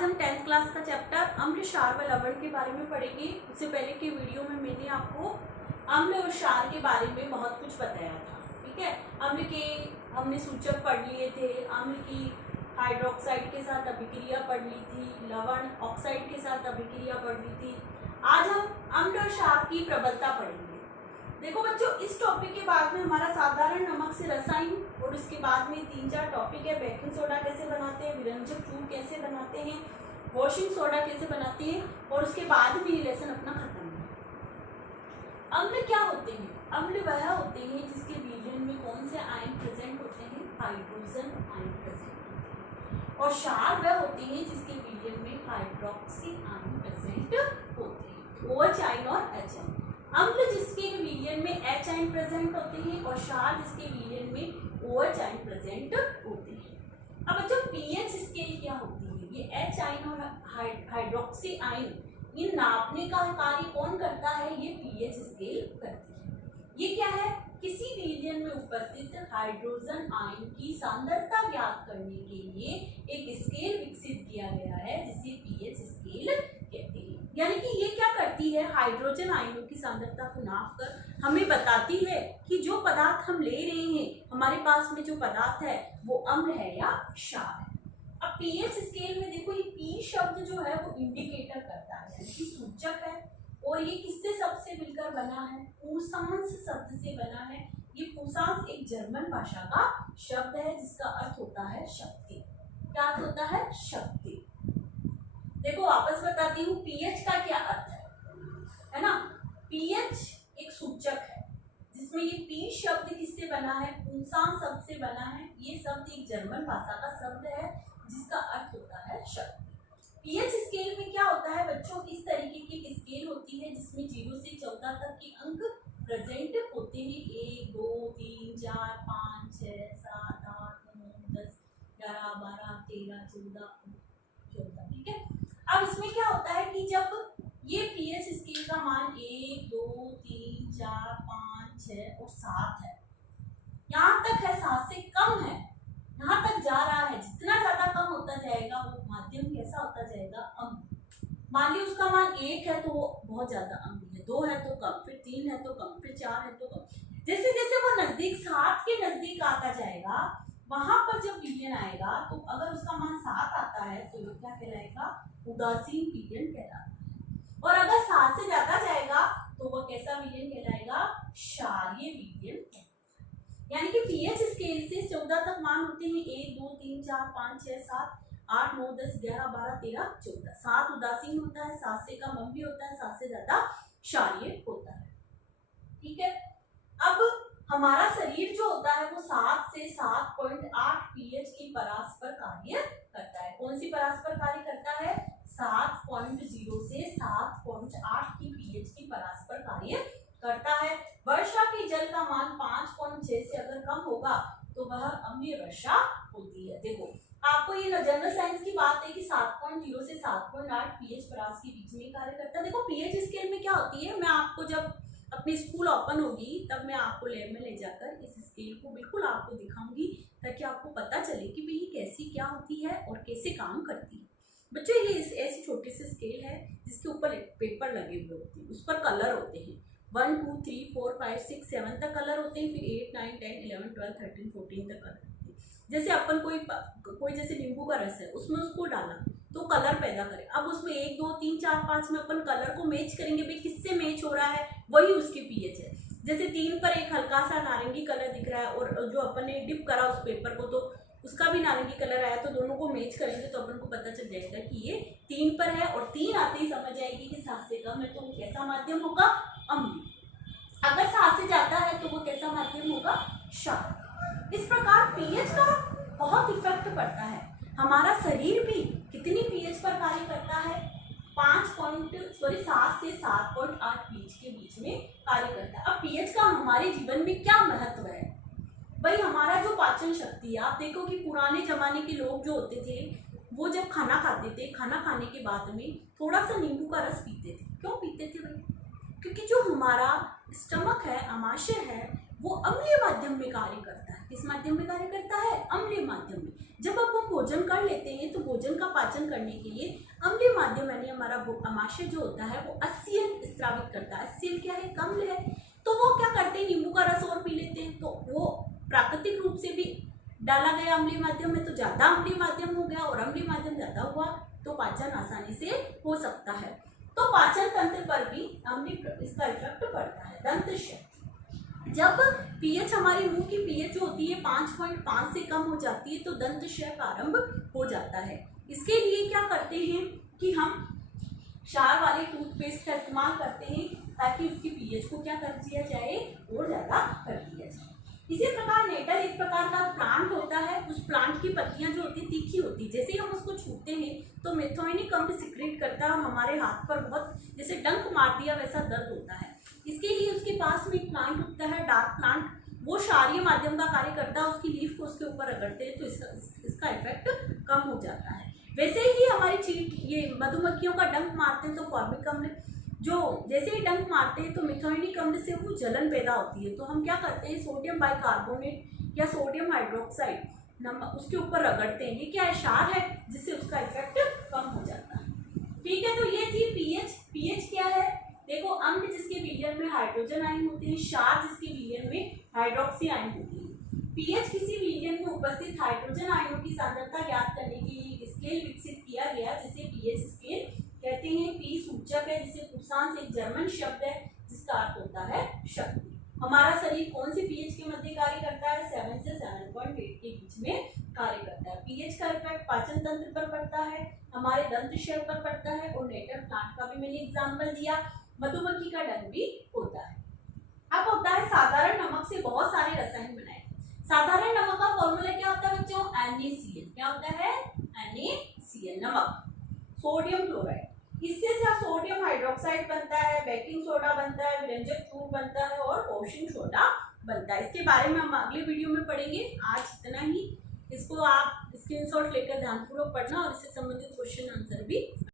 आज हम 10th class का चैप्टर अम्ल क्षार व लवण के बारे में पढ़ेंगे। उससे पहले की वीडियो में मैंने आपको अम्ल और क्षार के बारे में बहुत कुछ बताया था। ठीक है, अम्ल के हमने सूचक पढ़ लिए थे, अम्ल की हाइड्रोक्साइड के साथ अभिक्रिया पढ़ ली थी, लवण ऑक्साइड के साथ अभिक्रिया पढ़ ली थी। आज हम अम्ल और क्षार की प्रबलता पढ़ेंगे। देखो बच्चों, इस टॉपिक के बाद में हमारा साधारण नमक से रसायन और उसके बाद में 3-4 टॉपिक है। बेकिंग सोडा कैसे बनाते हैं, विरंजक चूर्ण कैसे बनाते हैं, वॉशिंग सोडा कैसे बनाते हैं, और उसके बाद भी ये लेसन अपना खत्म है। अम्ल क्या होते हैं? अम्ल वह होते हैं जिसके विलयन में कौन से आयन प्रेजेंट होते हैं? हाइड्रोजन आयन प्रेजेंट होते हैं। और क्षार वह होते हैं जिसके विलयन में हाइड्रोक्सी आयन प्रेजेंट होते हैं, OH आयन और H आयन। अम्ल जिसके विलयन में H आयन प्रेजेंट होते हैं और क्षार जिसके विलयन में OH आयन प्रेजेंट होते हैं। अब बच्चों, पीएच स्केल क्या होती है? ये H आयन और हाइड्रोक्सी आयन इन नापने का कार्य कौन करता है? ये पीएच स्केल करती है। ये क्या है? किसी विलयन में उपस्थित हाइड्रोजन आयन की सांद्रता ज्ञात करने के लिए एक स्केल विकसित किया गया है जिसे पीएच स्केल कहते हैं। यानी कि ये क्या करती है? हाइड्रोजन आयनों की सांद्रता को नापकर हमें बताती है कि जो पदार्थ हम ले रहे हैं, हमारे पास में जो पदार्थ है वो अम्ल है या क्षार है। अब पीएच स्केल में देखो, ये पी शब्द जो है वो इंडिकेटर करता है, यानी कि सूचक है। और ये किससे शब्द से मिलकर बना है? पुसांस शब्द से बना है। ये पुसांस एक जर्मन भाषा का शब्द है जिसका अर्थ होता है शक्ति। क्या अर्थ होता है? शक्ति। देखो वापस बताती हूँ, पीएच का क्या अर्थ है ना? पीएच एक सूचक है जिसमें ये पी शब्द किससे बना है? पुसांस शब्द से बना है। ये शब्द एक जर्मन भाषा का शब्द है जिसका अर्थ होता है शक्ति। पीएच स्केल में क्या होता है बच्चों? इस तरीके की स्केल होती है जिसमें 0 से 14 तक के अंक प्रेजेंट होते हैं। 1 2 3 4 5 6 7 8 9 10 11 12 13 14 14। ठीक है, अब इसमें क्या होता है कि जब ये पीएच स्केल का मान 1 2 3 4 5 6 और 7 है, यहाँ तक है, 7 से कम है, यहाँ तक जा रहा है। जितना ज्यादा कम होता जाएगा वो माध्यम कैसा होता जाएगा? अम्ल। मान ली उसका मान 1 है तो वो बहुत ज्यादा अम्ल है, 2 है तो कम, फिर 3 है तो कम, फिर 4 है तो कम। जैसे जैसे वो नजदीक 7 के नजदीक आता जाएगा, वहां पर जब विलयन आएगा तो अगर उसका मान 7 आता है तो ये क्या कहलाएगा? उदासीन विलयन कहलाता है। और अगर 7 से ज्यादा जाएगा तो वह कैसा विलयन कहलाएगा? क्षारीय विलयन। यानी कि पीएच स्केल से 14 तक मान होते हैं 1 2 3 4 5 6 7 8 9 10 11 12 13 14। 7 उदासीन होता है, 7 से कम अम्लीय होता है, 7 से ज्यादा क्षारीय होता है। ठीक है, अब हमारा शरीर जो होता है वो 7 से 7.8 पीएच की परस्पर कार्य करता है। कौन सी परस्पर कार्य करता है? 7.0 से 7.8 की पीएच की परस्पर कार्य करता है। वर्षा के जल का मान 5.6 से अगर कम होगा तो वह अम्लीय वर्षा होती है। देखो, आपको ये जनरल साइंस की बात है कि 7.0 से 7.8 पीएच परास के बीच में कार्य करता है। देखो पीएच स्केल में क्या होती है, मैं आपको जब अपनी स्कूल ओपन होगी तब मैं आपको लैब में ले जाकर इस स्केल को बिल्कुल आपको दिखाऊंगी ताकि आपको पता चले कि भाई ये कैसी क्या होती है और कैसे काम करती है। बच्चों, ये ऐसी छोटी सी स्केल है जिसके ऊपर पेपर लगे हुए होते हैं, उस पर कलर होते हैं। 1 2 3 4 5 6 7 तक कलर होते हैं, फिर 8 9 10 11 12 13 14 तक कलर होते हैं। जैसे अपन कोई जैसे नींबू का रस है, उसमें उसको डाला तो कलर पैदा करे। अब उसमें 1 2 3 4 5 में अपन कलर को मैच करेंगे, भाई किससे मैच हो रहा है, वही उसकी पीएच है। जैसे 3 पर एक हल्का सा नारंगी कलर दिख रहा है और जो अपन ने डिप करा उस पेपर को तो उसका भी नारंगी कलर आया, तो दोनों को मैच करेंगे तो अपन को पता चल जाएगा कि ये 3 पर है। और 3 आते ही समझ आएगी कि 7 से कम है तो वो कैसा माध्यम होगा? अम्लीय। अगर 7 से ज्यादा है तो वो कैसा माध्यम होगा? क्षार। इस प्रकार पीएच का बहुत इफेक्ट पड़ता है। हमारा शरीर भी कितनी पीएच पर कार्य करता है? 7 से 7.8 पीएच के बीच में कार्य करता है। अब पीएच का हमारे जीवन में क्या महत्व है? भाई हमारा जो पाचन शक्ति है, आप देखो कि पुराने जमाने के लोग जो होते थे वो जब खाना खाते थे, खाना खाने के बाद में थोड़ा सा नींबू का रस पीते थे। क्यों पीते थे भाई? क्योंकि जो हमारा स्टमक है, आमाशय है, वो अम्लीय माध्यम में कार्य करता है। किस माध्यम में कार्य करता है? अम्लीय माध्यम में। जब अब हम भोजन कर लेते हैं तो भोजन का पाचन पाचन करने के लिए अम्लीय माध्यम यानी हमारा आमाशय जो होता है वो HCl स्रावित करता है। HCl क्या है? अम्ल है। तो वो क्या करते हैं? नींबू का रस और पी लेते हैं। तो वो प्राकृतिक रूप से भी डाला गया अम्लीय माध्यम में, तो ज्यादा अम्लीय माध्यम हो गया, और अम्लीय माध्यम ज्यादा हुआ तो पाचन आसानी से हो सकता है। तो पाचन तंत्र पर भी इसका इफेक्ट पड़ता है। दंतशय, जब पीएच हमारे मुंह की पीएच जो होती है 5.5 से कम हो जाती है तो दंतशय प्रारंभ हो जाता है। इसके लिए क्या करते हैं कि हम क्षार वाले टूथपेस्ट का इस्तेमाल करते हैं ताकि उसकी पीएच को क्या कर दिया जाए? और ज्यादा कर दिया जाए। इसी प्रकार नेटल एक प्रकार का प्लांट होता है। उस प्लांट की पत्तियां जो होती है तीखी होती है। जैसे ही हम उसको छूते हैं तो मेथोनिक अम्ल सिक्रेट करता है और हमारे हाथ पर बहुत जैसे डंक मार दिया वैसा दर्द होता है। इसके लिए उसके पास में एक प्लांट उगता है, डार्क प्लांट, वो क्षारीय माध्यम का कार्य करता है। उसकी लीफ को उसके ऊपर रगड़ते हैं तो इसका इफेक्ट कम हो जाता है। वैसे ही हमारी चींट ये मधुमक्खियों का डंक मारते हैं तो फॉर्मिक अम्ल जो जैसे ही डंक मारते हैं तो मिथोनिक अम्ल से वो जलन पैदा होती है। तो हम क्या करते हैं? सोडियम बाइकार्बोनेट या सोडियम हाइड्रोक्साइड नमक उसके ऊपर रगड़ते हैं। ये क्या है? क्षार है, जिससे उसका इफेक्ट कम हो जाता है। ठीक है, तो ये थी पीएच। पीएच क्या है? देखो, अम्ल जिसके विलयन में हाइड्रोजन आयन होते हैं, क्षार जिसके विलयन में हाइड्रोक्सी आयन होती है। पीएच किसी विलयन में उपस्थित हाइड्रोजन आयनों की सांद्रता ज्ञात करने के लिए एक स्केल विकसित किया गया जिसे पीएच स्केल कहते हैं। पी सूचक है, जिसे पुरुषांश एक जर्मन शब्द है जिसका अर्थ होता है शक्ति। हमारा शरीर कौन सी पीएच के मध्य कार्य करता है? 7 से 7.8 के बीच में कार्य करता है। पीएच का इफेक्ट पाचन तंत्र पर पड़ता है, हमारे दंतशय पर पड़ता है, और नेटल प्लांट का भी मैंने एग्जाम्पल दिया। मधुमक्खी का डंक भी होता है। अब होता है साधारण नमक से बहुत सारे रसायन बनाए। साधारण नमक का फॉर्मूला क्या होता है बच्चों? NaCl। क्या होता है? NaCl नमक। सोडियम क्लोराइड, इससे सोडियम हाइड्रोक्साइड बनता है, बेकिंग सोडा बनता है, व्यंजक चूर्ण बनता है और वॉशिंग सोडा बनता है। इसके बारे में हम अगले वीडियो में पढ़ेंगे। आज इतना ही। इसको आप स्क्रीनशॉट लेकर ध्यानपूर्वक पढ़ना और इससे संबंधित क्वेश्चन आंसर भी